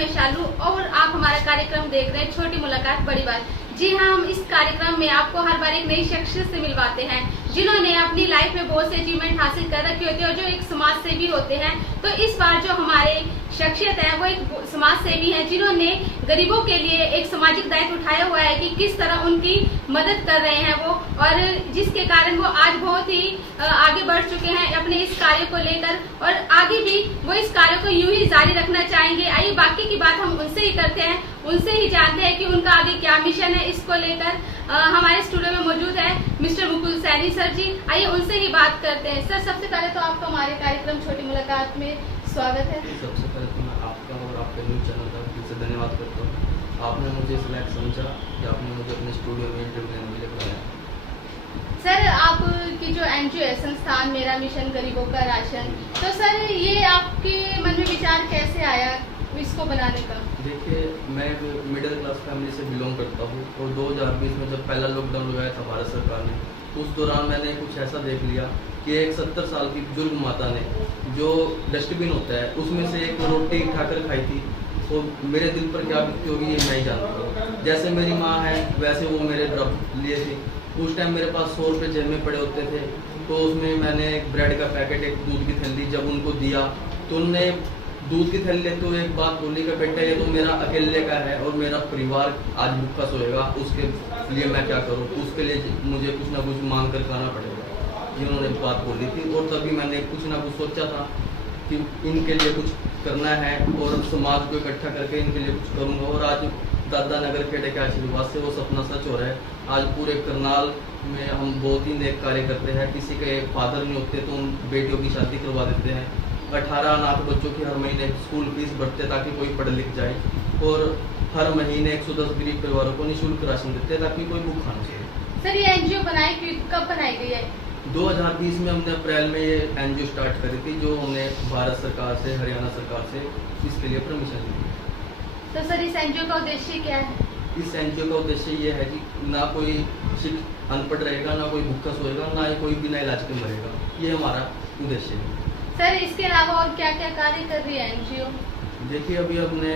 मैं शालू और आप हमारा कार्यक्रम देख रहे हैं छोटी मुलाकात बड़ी बात। जी हाँ, हम इस कार्यक्रम में आपको हर बार एक नई शख्सियत से मिलवाते हैं जिन्होंने अपनी लाइफ में बहुत से अचीवमेंट हासिल कर रखी होती है और जो एक समाज सेवी होते हैं। तो इस बार जो हमारे शख्सियत है वो एक समाज सेवी है जिन्होंने गरीबों के लिए एक सामाजिक दायित्व उठाया हुआ है कि किस तरह उनकी मदद कर रहे हैं वो, और जिसके कारण वो आज बहुत ही आगे बढ़ चुके हैं अपने इस कार्य को लेकर और आगे भी वो इस कार्य को यूं ही जारी रखना चाहेंगे। आइए बाकी की बात हम उनसे ही करते हैं, उनसे ही जानते हैं कि उनका आगे क्या मिशन है इसको लेकर। हमारे स्टूडियो में मौजूद है मिस्टर मुकुल सैनी सर जी, आइए उनसे ही बात करते हैं। सर, सबसे पहले तो आपका हमारे कार्यक्रम छोटी मुलाकात में स्वागत है। सबसे पहले तो मैं आपका और आपके न्यूज़ चैनल का फिर से धन्यवाद करता हूँ। आपने मुझे इस लायक समझा कि आपने मुझे अपने स्टूडियो में इंटरव्यू लेने के लिए बुलाया। सर, आपकी जो एनजीओ है संस्थान मेरा मिशन गरीबों का राशन, तो सर ये आपके मन में विचार कैसे आया इसको बनाने का? देखिए, मैं मिडिल क्लास फैमिली से बिलोंग करता हूँ और 2020 में जब पहला लॉकडाउन लगाया था भारत सरकार ने, उस दौरान मैंने कुछ ऐसा देख लिया कि एक 70 साल की बुजुर्ग माता ने जो डस्टबिन होता है उसमें से एक रोटी उठाकर खाई थी। तो मेरे दिल पर क्या बीतती होगी ये मैं ही जानता हूँ। जैसे मेरी माँ है वैसे वो मेरे बराबर लिए थी। उस टाइम मेरे पास 100 रुपये जेब में पड़े होते थे, तो उसमें मैंने एक ब्रेड का पैकेट, एक दूध की थैली जब उनको दिया तो उनने दूध की थैली लेते हुए एक बात बोली कि बेटा ये तो मेरा अकेले का है और मेरा परिवार आज भूखा सोएगा, उसके लिए मैं क्या करूँ, उसके लिए मुझे कुछ ना कुछ मांग कर खाना पड़ेगा। जिन्होंने बात बोली थी और तभी मैंने कुछ ना कुछ सोचा था कि इनके लिए कुछ करना है और समाज को इकट्ठा करके इनके लिए कुछ करूँगा। और आज दादा नगर खेड़े के आशीर्वाद से वो सपना सच हो रहा है। आज पूरे करनाल में हम बहुत ही नेक कार्य करते हैं। किसी के फादर नहीं होते तो उन बेटियों की शादी करवा देते हैं। 18 अनाथ बच्चों की हर महीने स्कूल फीस बढ़ते ताकि कोई पढ़ लिख जाए, और हर महीने 110 गरीब परिवारों को निःशुल्क राशन देते हैं ताकि कोई भूखा नहीं चाहिए। सर, ये एनजीओ कब बनाई गई है? 2020 में हमने अप्रैल में ये एनजीओ स्टार्ट करी थी, जो हमने भारत सरकार से, हरियाणा सरकार से इसके लिए परमिशन ली। तो सर, इस एनजीओ का उद्देश्य क्या है? इस एनजीओ का उद्देश्य ये है कि ना कोई अनपढ़ रहेगा, ना कोई भूखा सोएगा, ना ही कोई बिना इलाज के मरेगा। ये हमारा उद्देश्य है। सर, इसके अलावा और क्या क्या कार्य कर रही है एनजीओ? देखिए, अभी हमने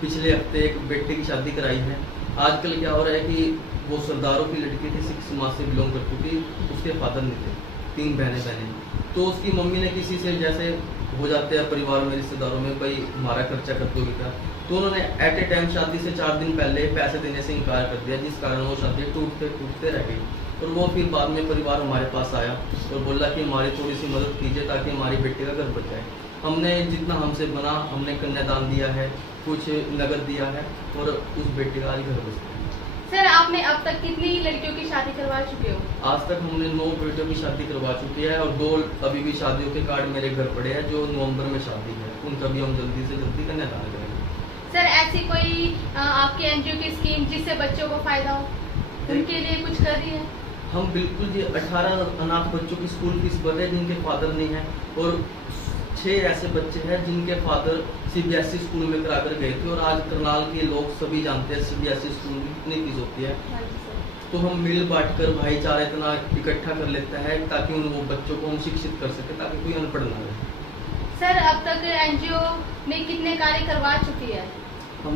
पिछले हफ्ते एक बेटे की शादी कराई है। आजकल क्या हो रहा है कि वो सरदारों की लड़की थी, सिख समाज से बिलोंग करती थी, उसके फादर नहीं थे, 3 बहनें, तो उसकी मम्मी ने किसी से, जैसे हो जाते हैं परिवार में, रिश्तेदारों में, भाई हमारा खर्चा कर दोगे क्या, तो उन्होंने एट ए टाइम शादी से 4 दिन पहले पैसे देने से इनकार कर दिया, जिस कारण वो शादी टूटते रह गई। और वो फिर बाद में परिवार हमारे पास आया और बोला कि हमारी थोड़ी सी मदद कीजिए ताकि हमारी बेटी का घर बच जाए। हमने जितना हमसे बना, हमने कन्यादान दिया है, कुछ नगद दिया है और उस बेटी का आज घर बच गया। सर, आपने अब तक कितनी लड़कियों की शादी करवा चुके हो? आज तक हमने 9 बेटियों की शादी करवा चुकी है और 2 अभी भी शादियों के कार्ड मेरे घर पड़े हैं जो नवंबर में शादी है, उनका भी हम जल्दी से जल्दी कन्यादान करेंगे। सर, ऐसी कोई आपके एनजीओ की स्कीम जिससे बच्चों को फायदा हो, उनके लिए कुछ कर रही है? हम बिल्कुल जी 18 अनाथ बच्चों की स्कूल फीस भर रहे हैं जिनके फादर नहीं है, और 6 ऐसे बच्चे हैं जिनके फादर सीबीएसई स्कूल में करा कर गए थे। और आज करनाल के लोग सभी जानते हैं सीबीएसई स्कूल में कितनी फीस होती है। तो हम मिल बांट कर भाईचारा इतना इकट्ठा कर लेते हैं ताकि उन वो बच्चों को हम शिक्षित कर सके, ताकि कोई अनपढ़ ना रहे। सर, अब तक एनजीओ में कितने कार्य करवा चुकी है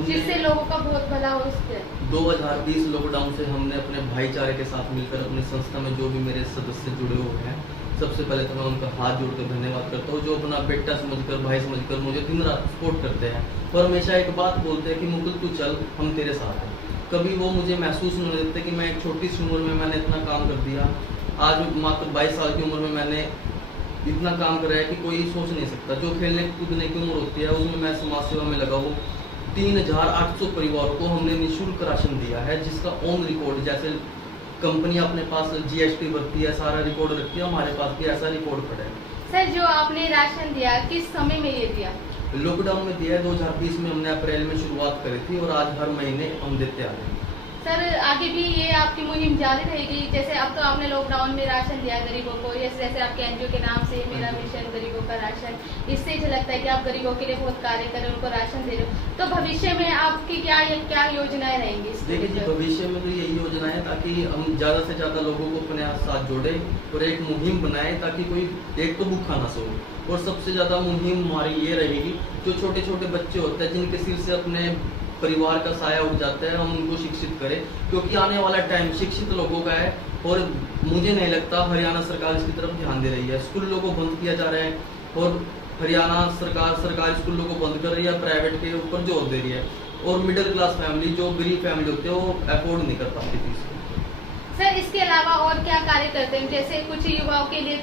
जिससे लोगों का बहुत भला हो सके? 2020 लॉकडाउन से हमने अपने भाईचारे के साथ मिलकर अपनी संस्था में जो भी मेरे सदस्य जुड़े हुए हैं, सबसे पहले तो मैं उनका हाथ जोड़कर धन्यवाद करता हूँ, जो अपना बेटा समझकर, भाई समझकर मुझे दिन रात सपोर्ट करते हैं और हमेशा एक बात बोलते हैं कि मुकुल तू चल, हम तेरे साथ हैं। कभी वो मुझे महसूस नहीं देते कि मैं एक छोटी सी उम्र में मैंने इतना काम कर दिया। आज मात्र 22 साल की उम्र में मैंने इतना काम करा है कि कोई सोच नहीं सकता। जो खेलने कूदने की उम्र होती है उसमें मैं समाज सेवा में लगा हूँ। 3800 परिवारों को हमने निःशुल्क राशन दिया है, जिसका ऑन रिकॉर्ड, जैसे कंपनी अपने पास जीएसटी भरती है, सारा रिकॉर्ड रखती है, हमारे पास भी ऐसा रिकॉर्ड पड़ा है। सर, जो आपने राशन दिया किस समय में ये दिया? लॉकडाउन में दिया है। 2020 में हमने अप्रैल में शुरुआत करी थी और आज हर महीने हम देते आ रहे हैं। सर आगे भी ये आपकी मुहिम जारी रहेगी? जैसे अब तो आपने लॉकडाउन में राशन दिया गरीबों को, जैसे आपके एनजीओ के नाम से मेरा मिशन गरीबों का राशन, इससे झलकता है कि आप गरीबों के लिए बहुत कार्य कर रहे हो, उनको राशन दे रहे हो। तो भविष्य में आपकी क्या योजनाएं रहेंगी? देखिए जी, भविष्य में तो यही योजना है ताकि हम ज़्यादा से ज़्यादा लोगों को अपने साथ जोड़े और एक मुहिम बनाए ताकि कोई एक तो भूखा ना सोए। और सबसे ज़्यादा मुहिम हमारी ये रहेगी, जो छोटे छोटे बच्चे होते हैं जिनके सिर से अपने परिवार का साया उठ जाता है, हम उनको शिक्षित करें, क्योंकि आने वाला टाइम शिक्षित लोगों का है। और मुझे नहीं लगता हरियाणा सरकार इसकी तरफ ध्यान दे रही है। स्कूलों को बंद किया जा रहा है और हरियाणा सरकार सरकारी स्कूलों को बंद कर रही है, प्राइवेट के ऊपर जोर दे रही है। और मिडिल क्लास फैमिली, जो गरीब फैमिली होते हैं, वो अफोर्ड नहीं कर पाती फीस। सर इसके अलावा और क्या कार्य करते हैं? जैसे कुछ युवाओं के लिए,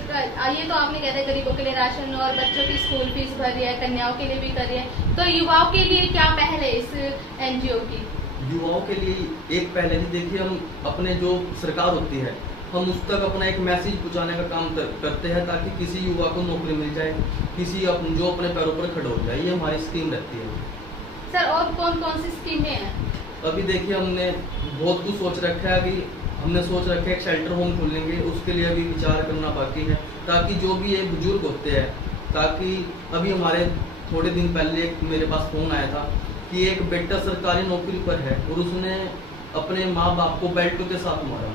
ये तो आपने कहते हैं गरीबों के लिए राशन और बच्चों की स्कूल फीस भर रही है, कन्याओं के लिए भी कर रही है, तो युवाओं के लिए क्या पहल है इस एनजीओ की? युवाओं के लिए एक पहले ही देखिए, हम अपने जो सरकार होती है, हम उस तक अपना एक मैसेज पहुंचाने का काम करते हैं ताकि किसी युवा को नौकरी मिल जाए, किसी जो अपने पैरों पर खड़ा हो जाए। ये हमारी स्कीम रहती है। सर और कौन कौन सी स्कीमें हैं? अभी देखिए, हमने बहुत कुछ सोच रखा है। अभी हमने सोच रखा है एक शेल्टर होम खोलेंगे, उसके लिए अभी विचार करना बाकी है, ताकि जो भी ये बुजुर्ग होते हैं, ताकि अभी हमारे थोड़े दिन पहले मेरे पास फोन आया था कि एक बेटा सरकारी नौकरी पर है और उसने अपने माँ बाप को बेल्टों के साथ मारा।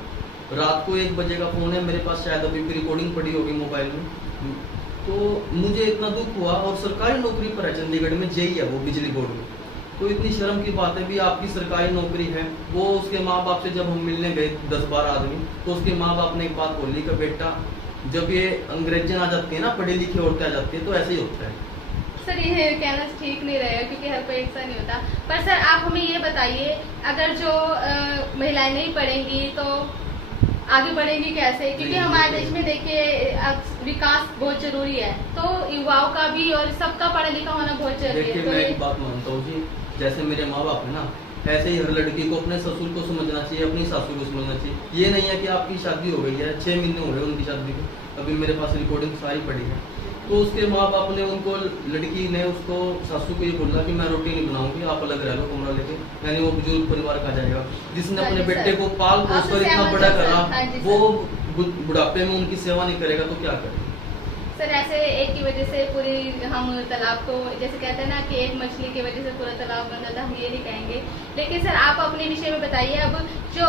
रात को 1 बजे का फोन है मेरे पास, शायद अभी भी रिकॉर्डिंग पड़ी होगी मोबाइल में। तो मुझे इतना दुख हुआ, और सरकारी नौकरी पर है, चंडीगढ़ में जेई है वो, बिजली बोर्ड में। तो इतनी शर्म की बात है भी, आपकी सरकारी नौकरी है। वो उसके माँ बाप से जब हम मिलने गए 10-12 आदमी, तो उसके माँ बाप ने एक बात बोली कि बेटा, जब ये अंग्रेजन आ जाती है ना, पढ़ी लिखी औरतें आ जाती है, तो ऐसे ही होता है। सर ये कहना ठीक नहीं रहेगा क्योंकि हर कोई एक सा नहीं होता। पर सर आप हमें ये बताइए, अगर जो महिलाएं नहीं पढ़ेंगी तो आगे बढ़ेंगी कैसे? क्योंकि हमारे देश में देखिए विकास बहुत जरूरी है, तो युवाओं का भी और सबका पढ़ा लिखा होना बहुत जरूरी है। देखिए, मैं एक बात मानता हूँ जी, जैसे मेरे माँ बाप है ना, ऐसे ही हर लड़की को अपने ससुर को समझना चाहिए, अपनी सासू को समझना चाहिए। ये नहीं है कि आपकी शादी हो गई है, 6 महीने हो गए उनकी शादी को, अभी मेरे पास रिकॉर्डिंग सारी पड़ी है, तो उसके माँ बाप ने उनको, लड़की ने उसको, सासू को ये बोला कि मैं रोटी नहीं बनाऊंगी, आप अलग रह लो कमरा लेके। यानी वो बुजुर्ग परिवार का जाएगा, जिसने अपने बेटे को पाल पोस कर इतना बड़ा करा, वो बुढ़ापे में उनकी सेवा नहीं करेगा तो क्या करे? सर ऐसे एक की वजह से पूरी हम तालाब को, जैसे कहते हैं ना कि एक मछली की वजह से पूरा तालाब बन जाता है, हम ये नहीं कहेंगे। लेकिन सर आप अपने विषय में बताइए, अब जो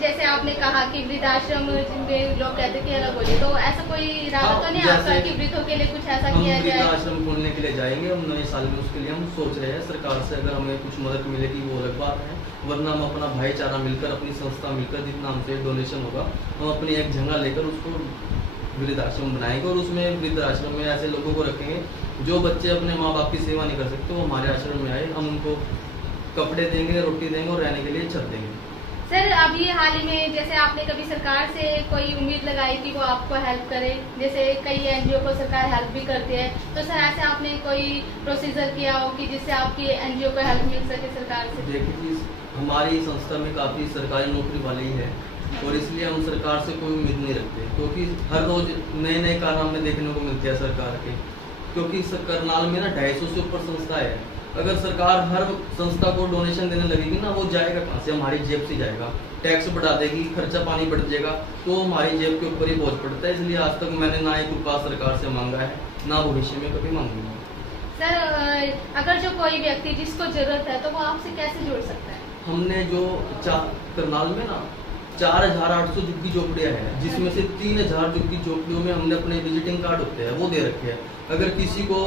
जैसे आपने कहा कि वृद्धाश्रम में लोग कहते हैं कि अलग हो जाए, तो ऐसा कोई इरादा तो नहीं आपका कि वृद्धों के लिए कुछ ऐसा किया जाए? वृद्धाश्रम खोलने के लिए जाएंगे हम नए साल में, उसके लिए हम सोच रहे हैं सरकार से अगर हमें कुछ मदद मिलेगी वो अलग बात है, वरना हम अपना भाईचारा मिलकर, अपनी संस्था मिलकर, जितना हमसे डोनेशन होगा, हम अपनी एक जगह लेकर उसको वृद्धाश्रम बनाएंगे और उसमें वृद्धाश्रम में ऐसे लोगों को रखेंगे जो बच्चे अपने माँ बाप की सेवा नहीं कर सकते, वो हमारे आश्रम में आए, हम उनको कपड़े देंगे, रोटी देंगे और रहने के लिए छत देंगे। सर अभी हाल ही में जैसे आपने कभी सरकार से कोई उम्मीद लगाई कि वो आपको हेल्प करे? जैसे कई एनजीओ को सरकार हेल्प भी करती है, तो सर ऐसे आपने कोई प्रोसीजर किया हो कि जिससे आपकी एनजीओ को हेल्प मिल सके सरकार से? देखिए, हमारी संस्था में काफ़ी सरकारी नौकरी वाले ही हैं और इसलिए हम सरकार से कोई उम्मीद नहीं रखते, क्योंकि हर रोज नए नए कारनामे देखने को मिलते हैं सरकार के। क्योंकि करनाल में ना 250 से ऊपर संस्था है, अगर सरकार हर संस्था को डोनेशन देने लगेगी ना, वो जाएगा कहाँ से? हमारी जेब से जाएगा। टैक्स बढ़ा देगी, खर्चा पानी बढ़ जाएगा, तो हमारी जेब के ऊपर ही बोझ पड़ता है। इसलिए आज तक मैंने ना एक रुपया सरकार से मांगा है, ना भविष्य में कभी मांगूंगा। सर अगर जो कोई व्यक्ति जिसको जरूरत है तो वो आपसे कैसे जुड़ सकता है? हमने जो करनाल में ना 4800 झुग्गी झोपड़ियाँ हैं, जिसमें से 3000 झुग्गी झोपड़ियों में हमने अपने विजिटिंग कार्ड होते हैं वो दे रखे हैं। अगर किसी को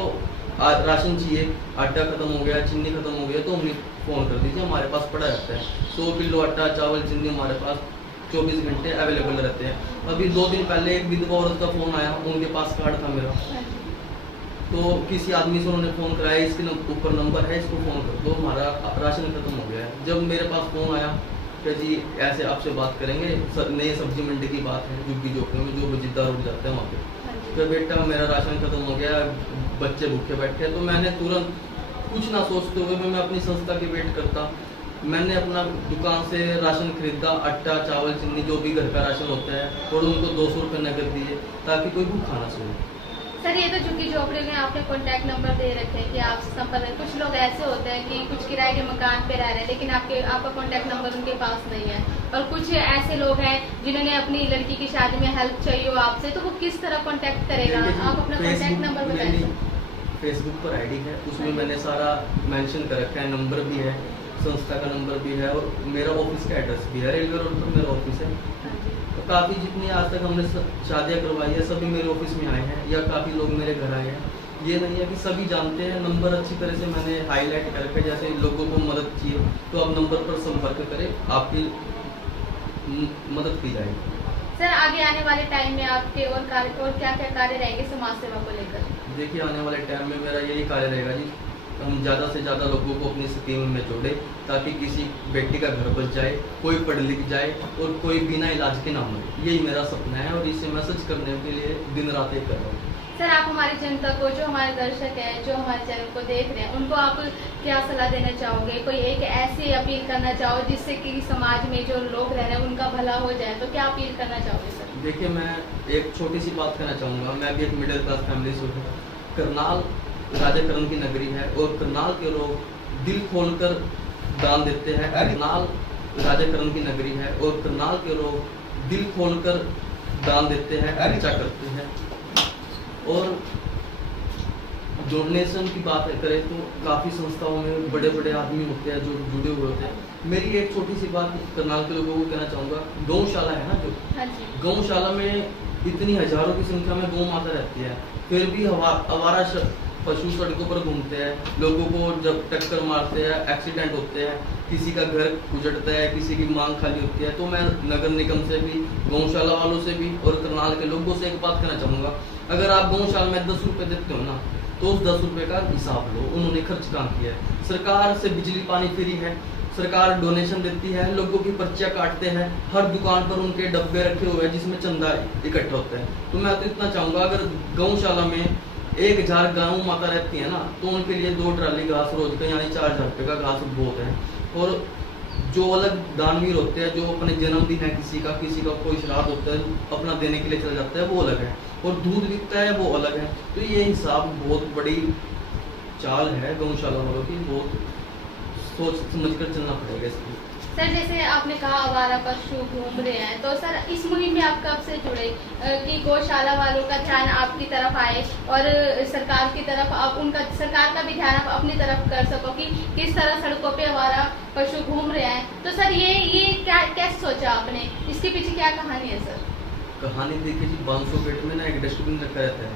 राशन चाहिए, आटा खत्म हो गया, चीनी खत्म हो गया, तो हमें फ़ोन कर दीजिए, हमारे पास पड़ा रहता है। 100 किलो आटा, चावल, चीनी हमारे पास 24 घंटे अवेलेबल रहते हैं। अभी 2 दिन पहले एक विधवा औरत का फ़ोन आया, उनके पास कार्ड था मेरा, तो किसी आदमी से उन्होंने फ़ोन कराया, इसके ऊपर नंबर है, इसको फ़ोन कर दो, हमारा राशन खत्म हो गया है। जब मेरे पास फ़ोन आया कि जी ऐसे आपसे बात करेंगे, नए सब्जी मंडी की बात है झुग्गी झोपड़ियों में, जो बजिद्दा रोड जाते हैं वहाँ पे, तो बेटा मेरा राशन खत्म हो गया, बच्चे भूखे बैठे, तो मैंने तुरंत कुछ ना सोचते हुए मैं अपनी संस्था की वेट करता, मैंने अपना दुकान से राशन खरीदा, आटा, चावल, चीनी, जो भी घर का राशन होता है, और उनको 200 रुपये नकद दिए ताकि कोई भूखा ना सोए। सर ये तो झुग्गी झोपड़ी में आपने कॉन्टैक्ट नंबर दे रखे हैं कि आप संपर्क, कुछ लोग ऐसे होते हैं कि कुछ किराए के मकान पे रह रहे हैं लेकिन आपका कॉन्टैक्ट नंबर उनके पास नहीं है, और कुछ ऐसे लोग हैं जिन्होंने अपनी लड़की की शादी में हेल्प चाहिए हो आपसे, तो वो किस तरह कॉन्टैक्ट करेगा? आप अपना कॉन्टैक्ट नंबर बताइए। फेसबुक पर आईडी है, उसमें मैंने सारा मेंशन कर रखा है, नंबर भी है, संस्था का नंबर भी है और मेरा ऑफिस का एड्रेस भी है। रेलवे रोड पर मेरा ऑफिस है। तो काफ़ी जितनी आज तक हमने शादियाँ करवाई है सभी मेरे ऑफिस में आए हैं या काफ़ी लोग मेरे घर आए हैं। ये नहीं है कि सभी जानते हैं। नंबर अच्छी तरह से मैंने हाईलाइट कर रखा है, जैसे लोगों को मदद चाहिए तो आप नंबर पर संपर्क करें, आपकी मदद की जाएगी। सर आगे आने वाले टाइम में आपके और क्या क्या कार्य रहेंगे समाज सेवा को लेकर? देखिए आने वाले टाइम में मेरा यही कार्य रहेगा जी, हम ज़्यादा से ज़्यादा लोगों को अपनी स्कीम में जोड़े ताकि किसी बेटी का घर बच जाए, कोई पढ़ लिख जाए और कोई बिना इलाज के ना मरे। यही मेरा सपना है और इसे मैसेज करने के लिए दिन रात एक कर रहा हूँ। सर आप हमारी जनता को, जो हमारे दर्शक हैं, जो हमारे चैनल को देख रहे हैं, उनको आप क्या सलाह देना चाहोगे? कोई एक ऐसी अपील करना चाहो जिससे कि समाज में जो लोग रह रहे हैं उनका भला हो जाए, तो क्या अपील करना चाहोगे सर? देखिए मैं एक छोटी सी बात कहना चाहूँगा। मैं भी एक मिडिल क्लास फैमिली से हूँ। करनाल राजा करण की नगरी है और करनाल के लोग दिल खोलकर दान देते हैं। करनाल राजा करण की नगरी है और करनाल के लोग दिल खोलकर दान देते हैं, खर्चा करते हैं। और डोनेशन की बात करें तो काफ़ी संस्थाओं में बड़े बड़े आदमी होते हैं जो जुड़े हुए होते हैं। मेरी एक छोटी सी बात करनाल के लोगों को कहना चाहूँगा, गौशाला है ना जो, गौशाला में इतनी हजारों की संख्या में गौ माता रहती है, फिर भी आवारा पशु सड़कों पर घूमते हैं, लोगों को जब टक्कर मारते हैं, एक्सीडेंट होते हैं, किसी का घर उजड़ता है, किसी की मांग खाली होती है। तो मैं नगर निगम से भी, गौशाला वालों से भी और करनाल के लोगों से एक बात कहना चाहूँगा, अगर आप गौशाला में 10 रुपये देते हो ना तो उस 10 रुपये का हिसाब लो, उन्होंने खर्च कहाँ किया है। सरकार से बिजली पानी फ्री है, सरकार डोनेशन देती है, लोगों की पर्चियाँ काटते हैं, हर दुकान पर उनके डब्बे रखे हुए हैं जिसमें चंदा इकट्ठा होता है। तो मैं तो इतना चाहूँगा, अगर गौशाला में 1000 गाँव माता रहती है ना तो उनके लिए 2 ट्राली घास रोज का यानी 4000 रुपये का घास बहुत है। और जो अलग दानवीर होते हैं, जो अपने जन्मदिन है किसी का कोई श्राद्ध होता है अपना देने के लिए चला जाता है, वो अलग है। और दूध बिकता है वो अलग है। तो ये हिसाब बहुत बड़ी चाल है गौशाला वालों की, बहुत सोच समझ कर चलना पड़ेगा इसकी। सर जैसे आपने कहा आवारा पशु घूम रहे हैं, तो सर इस मुहिम में आप कब से जुड़े कि गौशाला वालों का ध्यान आपकी तरफ आए और सरकार की तरफ आप सरकार का भी ध्यान आप अपनी तरफ कर सको कि किस तरह सड़कों पे आवारा पशु घूम रहे हैं? तो सर ये क्या कैसे सोचा आपने, इसके पीछे क्या कहानी है सर? कहानी देखिए जी, 500 पेट में ना एक डस्टबिन रखा रहता है,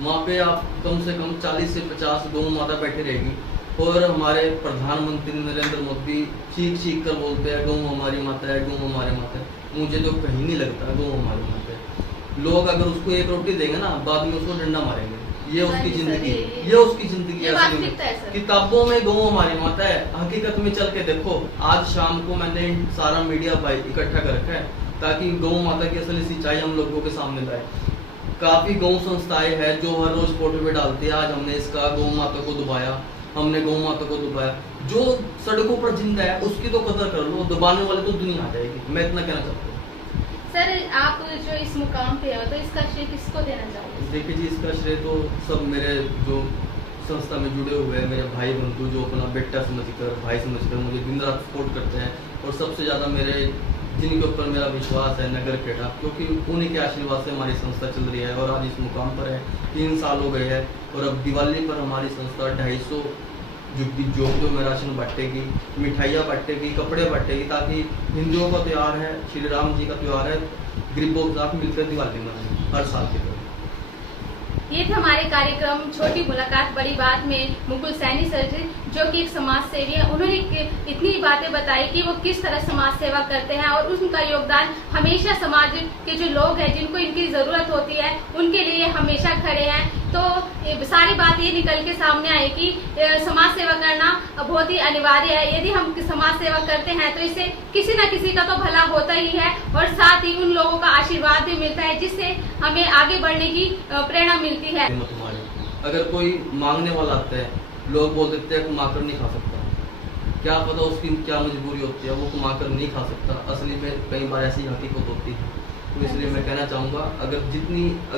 वहाँ पे आप कम से कम 40 से 50 गौ माता बैठी रहेगी और हमारे प्रधानमंत्री नरेंद्र मोदी चीख कर बोलते हैं गौ हमारी माता है, गौ हमारी माता है। मुझे तो कहीं नहीं लगता गौ हमारी माता है। लोग अगर उसको एक रोटी देंगे ना बाद में उसको डंडा मारेंगे। ये उसकी जिंदगी, ये उसकी जिंदगी है। किताबों में गौ हमारी माता है, हकीकत में चल के देखो। आज शाम को मैंने सारा मीडिया भाई इकट्ठा कर रखा है ताकि गौ माता की असली सच्चाई हम लोगों के सामने लाए। काफी गौ संस्थाएं हैं जो हर रोज फोटो पे डालती है, आज हमने इसका गौ माता को दबाया, हमने गौ माता को दबाया। जो सड़कों पर जिंदा है उसकी तो कदर कर लो, दबाने वाले तो दुनिया आ जाएगी। मैं इतना कहना चाहता हूँ। सर आप जो इस मुकाम पे हो तो इसका श्रेय किसको देना चाहोगे? देखिए जी, इसका श्रेय तो सब मेरे जो संस्था में जुड़े हुए हैं मेरे भाई बंधु, जो अपना बेटा समझकर, भाई समझकर मुझे दिन रात सपोर्ट करते हैं। और सबसे ज़्यादा मेरे जिनके ऊपर मेरा विश्वास है नगर खेड़ा, क्योंकि उन्हीं के आशीर्वाद से हमारी संस्था चल रही है और आज इस मुकाम पर है। 3 साल हो गए हैं और अब दिवाली पर हमारी संस्था 250 जो में राशन बांटेगी, मिठाइयाँ बांटेगी, कपड़े बांटेगी, ताकि हिंदुओं का त्यौहार है, श्री राम जी का त्यौहार है, गरीबों के साथ मिलकर दिवाली मनाएं हर साल की तरह। ये थे हमारे कार्यक्रम छोटी मुलाकात बड़ी बात में मुकुल सैनी सर जी, जो कि एक समाज सेवी है। उन्होंने इतनी बातें बताई कि वो किस तरह समाज सेवा करते हैं और उनका योगदान हमेशा समाज के जो लोग हैं जिनको इनकी जरूरत होती है उनके लिए हमेशा खड़े हैं। तो सारी बात ये निकल के सामने आई कि समाज सेवा करना बहुत ही अनिवार्य है। यदि हम समाज सेवा करते हैं तो इससे किसी न किसी का तो भला होता ही है और साथ ही उन लोगों का आशीर्वाद भी मिलता है जिससे हमें आगे बढ़ने की प्रेरणा मिलती है। अगर कोई मांगने वाला आता है, लोग बोल देते हैं कमा कर नहीं खा सकता, क्या पता उसकी क्या मजबूरी होती है, वो कमा कर नहीं खा सकता। असली में कई बार ऐसी हकीकत होती है। तो इसलिए मैं कहना चाहूँगा, अगर जितनी